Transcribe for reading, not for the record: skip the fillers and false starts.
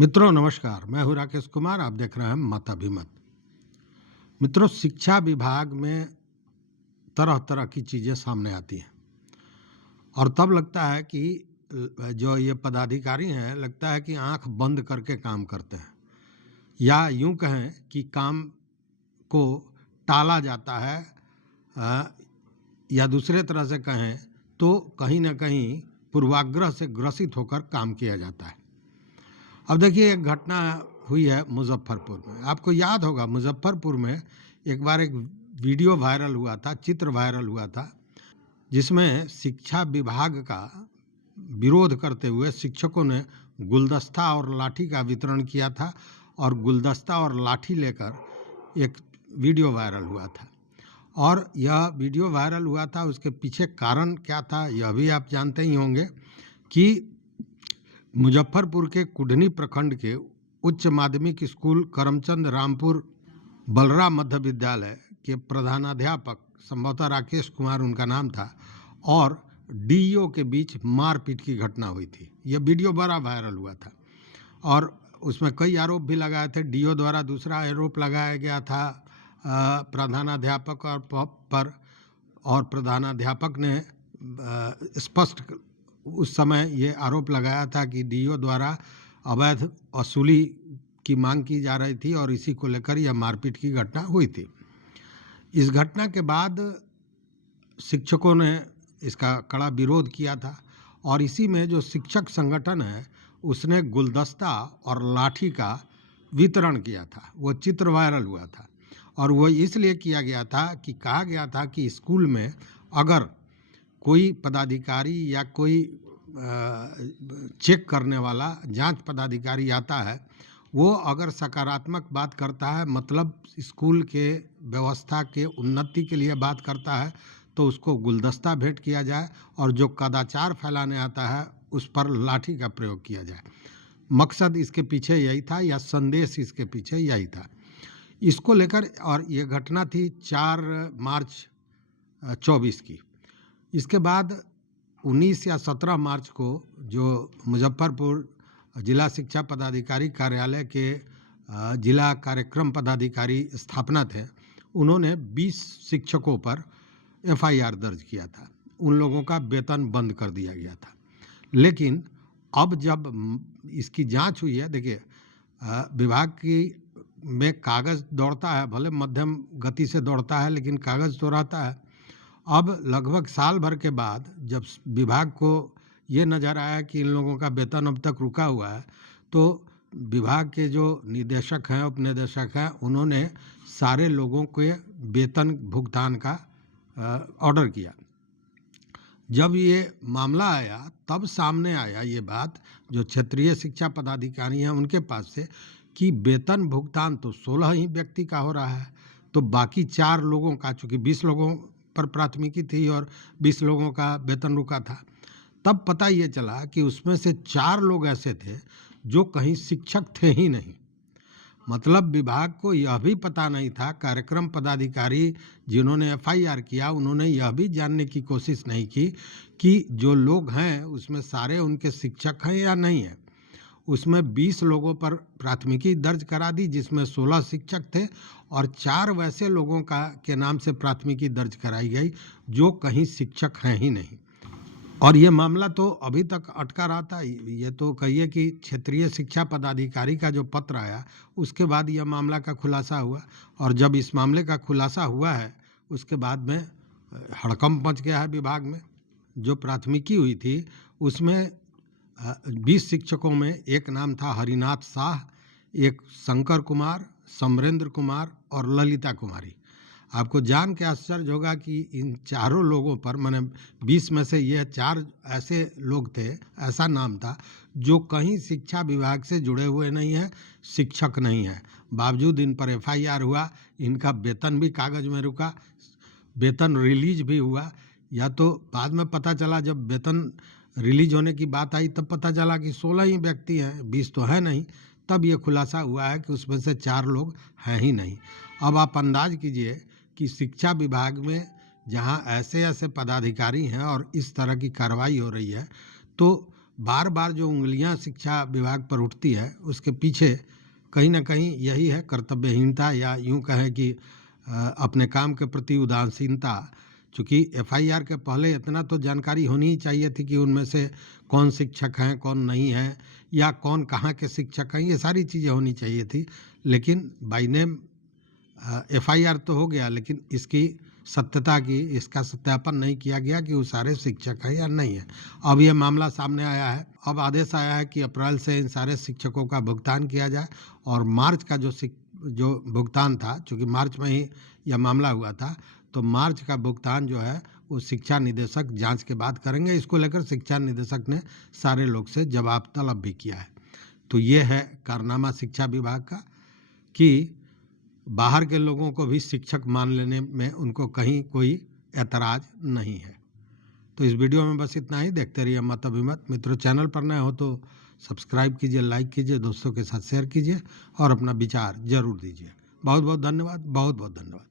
मित्रों नमस्कार, मैं हूं राकेश कुमार। आप देख रहे हैं मत अभिमत। मित्रों, शिक्षा विभाग में तरह तरह की चीज़ें सामने आती हैं और तब लगता है कि जो ये पदाधिकारी हैं, लगता है कि आंख बंद करके काम करते हैं, या यूं कहें कि काम को टाला जाता है, अ, या दूसरे तरह से कहें तो कहीं ना कहीं पूर्वाग्रह से ग्रसित होकर काम किया जाता है। अब देखिए, एक घटना हुई है मुजफ्फरपुर में। आपको याद होगा, मुजफ्फरपुर में एक बार एक वीडियो वायरल हुआ था, चित्र वायरल हुआ था, जिसमें शिक्षा विभाग का विरोध करते हुए शिक्षकों ने गुलदस्ता और लाठी का वितरण किया था और गुलदस्ता और लाठी लेकर एक वीडियो वायरल हुआ था। और यह वीडियो वायरल हुआ था, उसके पीछे कारण क्या था यह भी आप जानते ही होंगे कि मुजफ्फरपुर के कुढ़नी प्रखंड के उच्च माध्यमिक स्कूल करमचंद रामपुर बलरा मध्य विद्यालय के प्रधानाध्यापक, संभवतः राकेश कुमार उनका नाम था, और डीईओ के बीच मारपीट की घटना हुई थी। यह वीडियो बड़ा वायरल हुआ था और उसमें कई आरोप भी लगाए थे। डीईओ द्वारा दूसरा आरोप लगाया गया था प्रधानाध्यापक पर, और प्रधानाध्यापक ने स्पष्ट उस समय ये आरोप लगाया था कि डीईओ द्वारा अवैध वसूली की मांग की जा रही थी और इसी को लेकर यह मारपीट की घटना हुई थी। इस घटना के बाद शिक्षकों ने इसका कड़ा विरोध किया था और इसी में जो शिक्षक संगठन है उसने गुलदस्ता और लाठी का वितरण किया था। वो चित्र वायरल हुआ था और वो इसलिए किया गया था कि कहा गया था कि स्कूल में अगर कोई पदाधिकारी या कोई चेक करने वाला जांच पदाधिकारी आता है, वो अगर सकारात्मक बात करता है, मतलब स्कूल के व्यवस्था के उन्नति के लिए बात करता है, तो उसको गुलदस्ता भेंट किया जाए और जो कदाचार फैलाने आता है उस पर लाठी का प्रयोग किया जाए। मकसद इसके पीछे यही था, या संदेश इसके पीछे यही था। इसको लेकर, और ये घटना थी 4 मार्च 24 की। इसके बाद 19 या 17 मार्च को जो मुजफ्फरपुर जिला शिक्षा पदाधिकारी कार्यालय के जिला कार्यक्रम पदाधिकारी स्थापना थे, उन्होंने 20 शिक्षकों पर एफआईआर दर्ज किया था। उन लोगों का वेतन बंद कर दिया गया था। लेकिन अब जब इसकी जांच हुई है, देखिए विभाग की में कागज़ दौड़ता है, भले मध्यम गति से दौड़ता है लेकिन कागज़ तो रहता है। अब लगभग साल भर के बाद जब विभाग को ये नज़र आया कि इन लोगों का वेतन अब तक रुका हुआ है, तो विभाग के जो निदेशक हैं, उपनिदेशक हैं, उन्होंने सारे लोगों के वेतन भुगतान का ऑर्डर किया। जब ये मामला आया तब सामने आया ये बात, जो क्षेत्रीय शिक्षा पदाधिकारी हैं उनके पास से, कि वेतन भुगतान तो 16 ही व्यक्ति का हो रहा है, तो बाकी 4 लोगों का, चूँकि 20 लोगों पर प्राथमिकी थी और 20 लोगों का वेतन रुका था, तब पता ये चला कि उसमें से 4 लोग ऐसे थे जो कहीं शिक्षक थे ही नहीं। मतलब विभाग को यह भी पता नहीं था, कार्यक्रम पदाधिकारी जिन्होंने एफआईआर किया उन्होंने यह भी जानने की कोशिश नहीं की कि जो लोग हैं उसमें सारे उनके शिक्षक हैं या नहीं है। उसमें 20 लोगों पर प्राथमिकी दर्ज करा दी, जिसमें 16 शिक्षक थे और 4 वैसे लोगों का के नाम से प्राथमिकी दर्ज कराई गई जो कहीं शिक्षक हैं ही नहीं। और ये मामला तो अभी तक अटका रहा था। ये तो कहिए कि क्षेत्रीय शिक्षा पदाधिकारी का जो पत्र आया उसके बाद यह मामला का खुलासा हुआ, और जब इस मामले का खुलासा हुआ है उसके बाद में हड़कंप मच गया है विभाग में। जो प्राथमिकी हुई थी उसमें 20 शिक्षकों में एक नाम था हरिनाथ शाह, एक शंकर कुमार, समरेंद्र कुमार और ललिता कुमारी। आपको जान के आश्चर्य होगा कि इन चारों लोगों पर, मैंने 20 में से ये 4 ऐसे लोग थे, ऐसा नाम था जो कहीं शिक्षा विभाग से जुड़े हुए नहीं हैं, शिक्षक नहीं है। बावजूद इन पर एफआईआर हुआ, इनका वेतन भी कागज में रुका, वेतन रिलीज भी हुआ। या तो बाद में पता चला, जब वेतन रिलीज होने की बात आई तब पता चला कि 16 ही व्यक्ति हैं, 20 तो है नहीं। तब ये खुलासा हुआ है कि उसमें से 4 लोग हैं ही नहीं। अब आप अंदाज कीजिए कि शिक्षा विभाग में जहां ऐसे ऐसे पदाधिकारी हैं और इस तरह की कार्रवाई हो रही है, तो बार बार जो उंगलियां शिक्षा विभाग पर उठती है उसके पीछे कहीं ना कहीं यही है कर्तव्यहीनता, या यूं कहें कि अपने काम के प्रति उदासीनता। चूँकि एफआईआर के पहले इतना तो जानकारी होनी ही चाहिए थी कि उनमें से कौन शिक्षक हैं, कौन नहीं है, या कौन कहाँ के शिक्षक हैं, ये सारी चीज़ें होनी चाहिए थी। लेकिन बाय नेम एफआईआर तो हो गया, लेकिन इसकी सत्यता की, इसका सत्यापन नहीं किया गया कि वो सारे शिक्षक हैं या नहीं है। अब ये मामला सामने आया है, अब आदेश आया है कि अप्रैल से इन सारे शिक्षकों का भुगतान किया जाए, और मार्च का जो भुगतान था, चूँकि मार्च में ही यह मामला हुआ था, तो मार्च का भुगतान जो है वो शिक्षा निदेशक जांच के बाद करेंगे। इसको लेकर शिक्षा निदेशक ने सारे लोग से जवाब तलब भी किया है। तो ये है कारनामा शिक्षा विभाग का कि बाहर के लोगों को भी शिक्षक मान लेने में उनको कहीं कोई ऐतराज नहीं है। तो इस वीडियो में बस इतना ही। देखते रहिए मत अभिमत। मित्रों, चैनल पर नए हो तो सब्सक्राइब कीजिए, लाइक कीजिए, दोस्तों के साथ शेयर कीजिए और अपना विचार जरूर दीजिए। बहुत बहुत धन्यवाद, बहुत बहुत धन्यवाद।